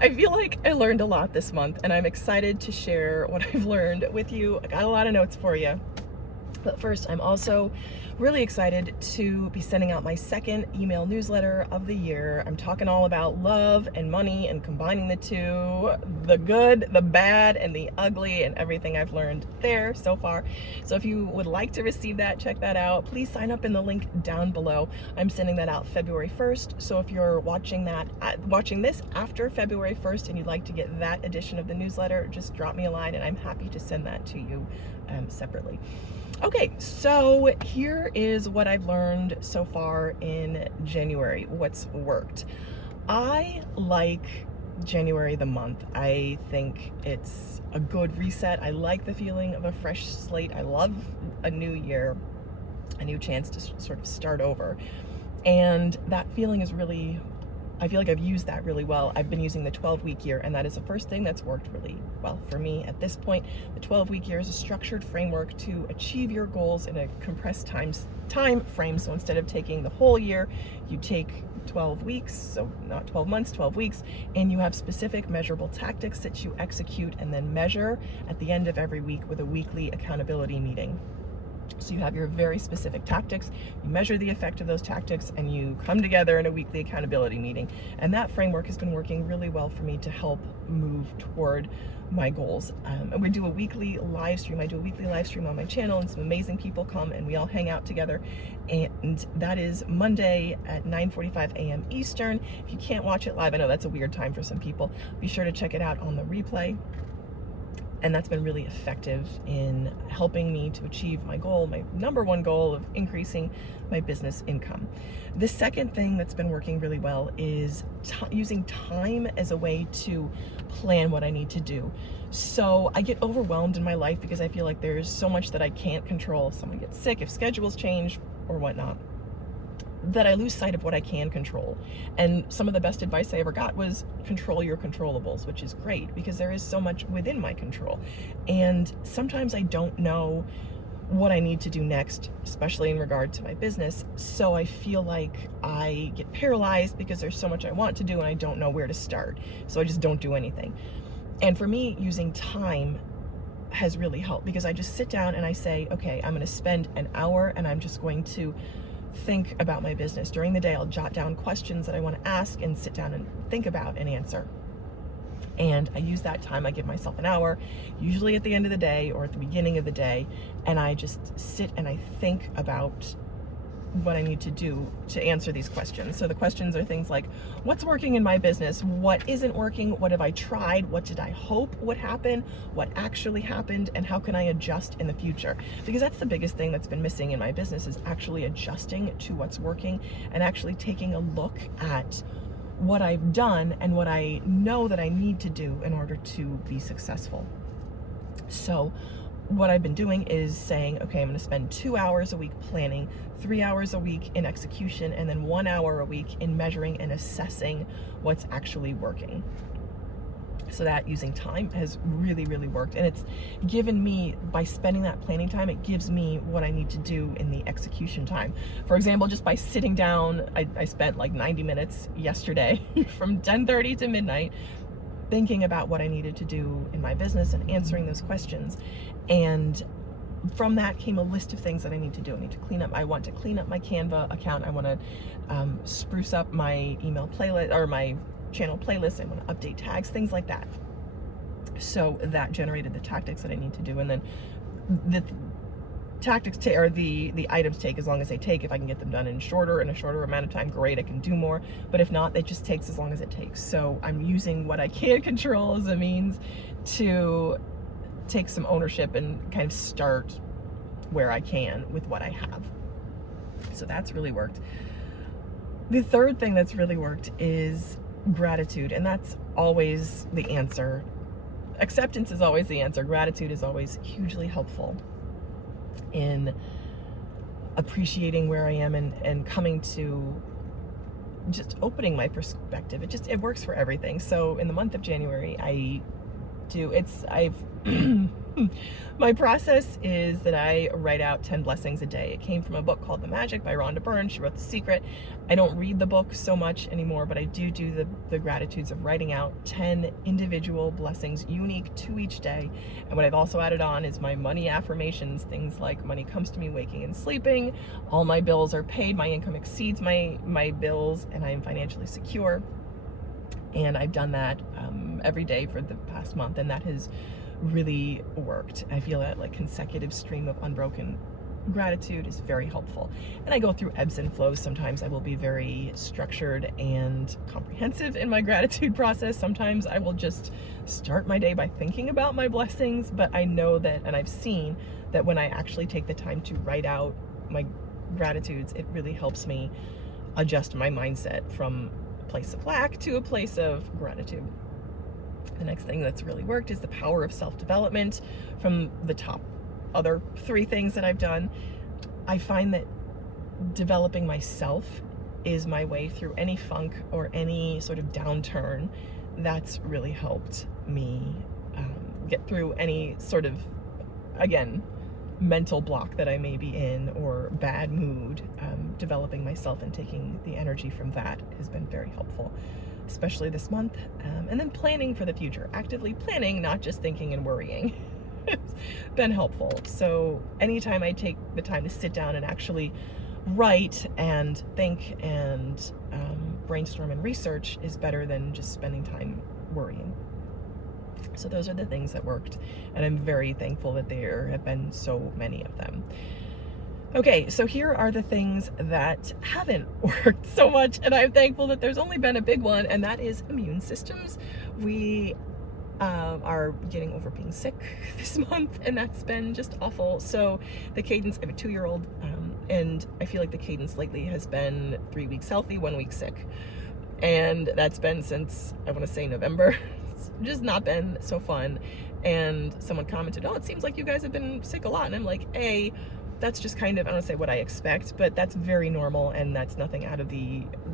I feel like I learned a lot this month, and I'm excited to share what I've learned with you. I got a lot of notes for you. But first, I'm also really excited to be sending out my second email newsletter of the year. I'm talking all about love and money and combining the two, the good, the bad, and the ugly, and everything I've learned there so far. So if you would like to receive that, check that out. Please sign up in the link down below. I'm sending that out February 1st. So if you're watching this after February 1st and you'd like to get that edition of the newsletter, just drop me a line and I'm happy to send that to you separately. Okay, so here is what I've learned so far in January, what's worked. I like January the month. I think it's a good reset. I like the feeling of a fresh slate. I love a new year, a new chance to sort of start over. And that feeling is really, I feel like I've used that really well. I've been using the 12-week year, and that is the first thing that's worked really well for me at this point. The 12-week year is a structured framework to achieve your goals in a compressed time frame. So instead of taking the whole year, you take 12 weeks, so not 12 months, 12 weeks, and you have specific measurable tactics that you execute and then measure at the end of every week with a weekly accountability meeting. So you have your very specific tactics, you measure the effect of those tactics, and you come together in a weekly accountability meeting. And that framework has been working really well for me to help move toward my goals. And we do a weekly live stream. I do a weekly live stream on my channel, and some amazing people come and we all hang out together. And that is Monday at 9:45 a.m. Eastern. If you can't watch it live, I know that's a weird time for some people, be sure to check it out on the replay. And that's been really effective in helping me to achieve my goal, my number one goal of increasing my business income. The second thing that's been working really well is using time as a way to plan what I need to do. So I get overwhelmed in my life because I feel like there's so much that I can't control. If someone gets sick, if schedules change or whatnot, that I lose sight of what I can control. And some of the best advice I ever got was control your controllables, which is great because there is so much within my control. And sometimes I don't know what I need to do next, especially in regard to my business. So I feel like I get paralyzed because there's so much I want to do and I don't know where to start. So I just don't do anything. And for me, using time has really helped because I just sit down and I say, okay, I'm going to spend an hour and I'm just going to think about my business. During the day, I'll jot down questions that I want to ask and sit down and think about and answer. And I use that time, I give myself an hour, usually at the end of the day or at the beginning of the day, and I just sit and I think about what I need to do to answer these questions. So the questions are things like, what's working in my business? What isn't working? What have I tried? What did I hope would happen? What actually happened? And how can I adjust in the future? Because that's the biggest thing that's been missing in my business is actually adjusting to what's working and actually taking a look at what I've done and what I know that I need to do in order to be successful. So what I've been doing is saying, okay, I'm going to spend 2 hours a week planning, 3 hours a week in execution, and then 1 hour a week in measuring and assessing what's actually working. So that using time has really, really worked. And it's given me, by spending that planning time, it gives me what I need to do in the execution time. For example, just by sitting down, I spent like 90 minutes yesterday from 10:30 to midnight thinking about what I needed to do in my business and answering those questions. And from that came a list of things that I need to do. I need to clean up, I want to clean up my Canva account. I want to spruce up my email playlist or my channel playlist. I want to update tags, things like that. So that generated the tactics that I need to do. And then the tactics or the items take as long as they take. If I can get them done in a shorter amount of time, great, I can do more. But if not, it just takes as long as it takes. So I'm using what I can control as a means to take some ownership and kind of start where I can with what I have. So that's really worked. The third thing that's really worked is gratitude, and that's always the answer. Acceptance is always the answer. Gratitude is always hugely helpful in appreciating where I am and coming to just opening my perspective. It works for everything. So in the month of January, I've My process is that I write out 10 blessings a day. It came from a book called The Magic by Rhonda Byrne. She wrote The Secret. I don't read the book so much anymore, but I do the gratitudes of writing out 10 individual blessings unique to each day. And what I've also added on is my money affirmations, things like money comes to me waking and sleeping, all my bills are paid, my income exceeds my bills, and I am financially secure. And I've done that every day for the past month, and that has really worked. I feel that like consecutive stream of unbroken gratitude is very helpful. And I go through ebbs and flows. Sometimes I will be very structured and comprehensive in my gratitude process. Sometimes I will just start my day by thinking about my blessings, but I know that, and I've seen that when I actually take the time to write out my gratitudes, it really helps me adjust my mindset from a place of lack to a place of gratitude. The next thing that's really worked is the power of self-development. From the top other 3 things that I've done, I find that developing myself is my way through any funk or any sort of downturn. That's really helped me get through any sort of, again, mental block that I may be in or bad mood. Developing myself and taking the energy from that has been very helpful, especially this month. And then planning for the future, actively planning, not just thinking and worrying. It's been helpful. So anytime I take the time to sit down and actually write and think and brainstorm and research is better than just spending time worrying. So those are the things that worked, and I'm very thankful that there have been so many of them. Okay, so here are the things that haven't worked so much, and I'm thankful that there's only been a big one, and that is immune systems. We are getting over being sick this month, and that's been just awful. So the cadence, I have a 2-year-old, and I feel like the cadence lately has been 3 weeks healthy, 1 week sick. And that's been since, I want to say, November. It's just not been so fun. And someone commented, oh, it seems like you guys have been sick a lot. And I'm like, that's just kind of, I don't want to say what I expect, but that's very normal, and that's nothing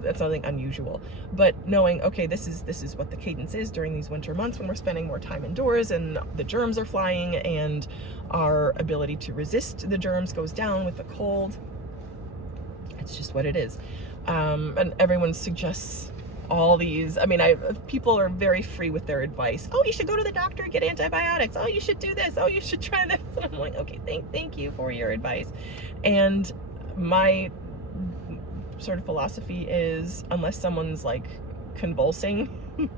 that's nothing unusual. But knowing, okay, this is what the cadence is during these winter months when we're spending more time indoors and the germs are flying and our ability to resist the germs goes down with the cold. It's just what it is. And everyone suggests all these, people are very free with their advice. Oh, you should go to the doctor, get antibiotics. Oh, you should do this. Oh, you should try this. And I'm like, okay, thank you for your advice. And my sort of philosophy is, unless someone's like convulsing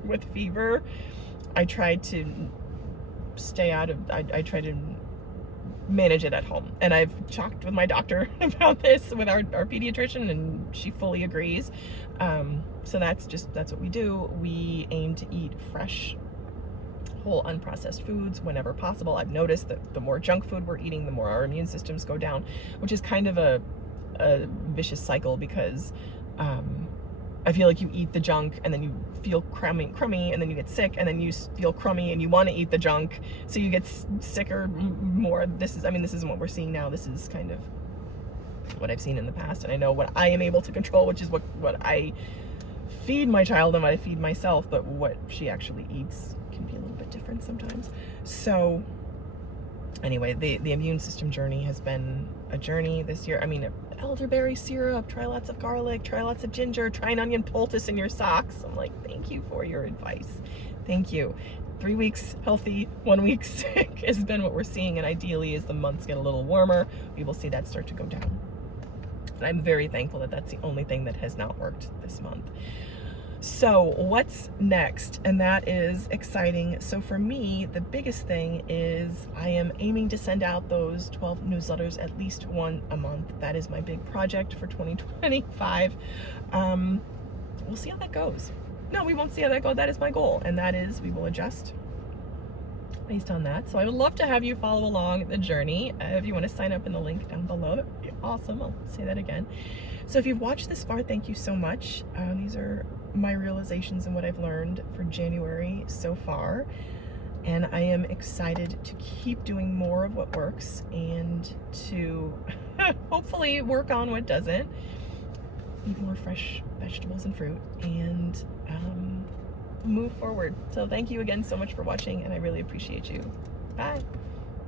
with fever, I try to stay out of, I try to manage it at home. And I've talked with my doctor about this, with our pediatrician, and she fully agrees. So that's what we do. We aim to eat fresh, whole, unprocessed foods whenever possible. I've noticed that the more junk food we're eating, the more our immune systems go down, which is kind of a vicious cycle, because I feel like you eat the junk and then you feel crummy, and then you get sick, and then you feel crummy and you want to eat the junk, so you get sicker more. This isn't what we're seeing now. This is kind of what I've seen in the past, and I know what I am able to control, which is what I feed my child and what I feed myself, but what she actually eats can be a little bit different sometimes. So anyway, the immune system journey has been a journey this year. Elderberry syrup, try lots of garlic, try lots of ginger, try an onion poultice in your socks. I'm like, thank you for your advice. Thank you. 3 weeks healthy, 1 week sick has been what we're seeing, and ideally as the months get a little warmer, we will see that start to go down. And I'm very thankful that that's the only thing that has not worked this month. So what's next? And that is exciting. So for me, the biggest thing is I am aiming to send out those 12 newsletters, at least one a month. That is my big project for 2025. We'll see how that goes. No, we won't see how that goes. That is my goal. And that is, we will adjust based on that. So I would love to have you follow along the journey. If you want to sign up in the link down below, that would be awesome. I'll say that again. So if you've watched this far, thank you so much. These are my realizations and what I've learned for January so far. And I am excited to keep doing more of what works and to hopefully work on what doesn't. Eat more fresh vegetables and fruit, and move forward. So thank you again so much for watching, and I really appreciate you. Bye.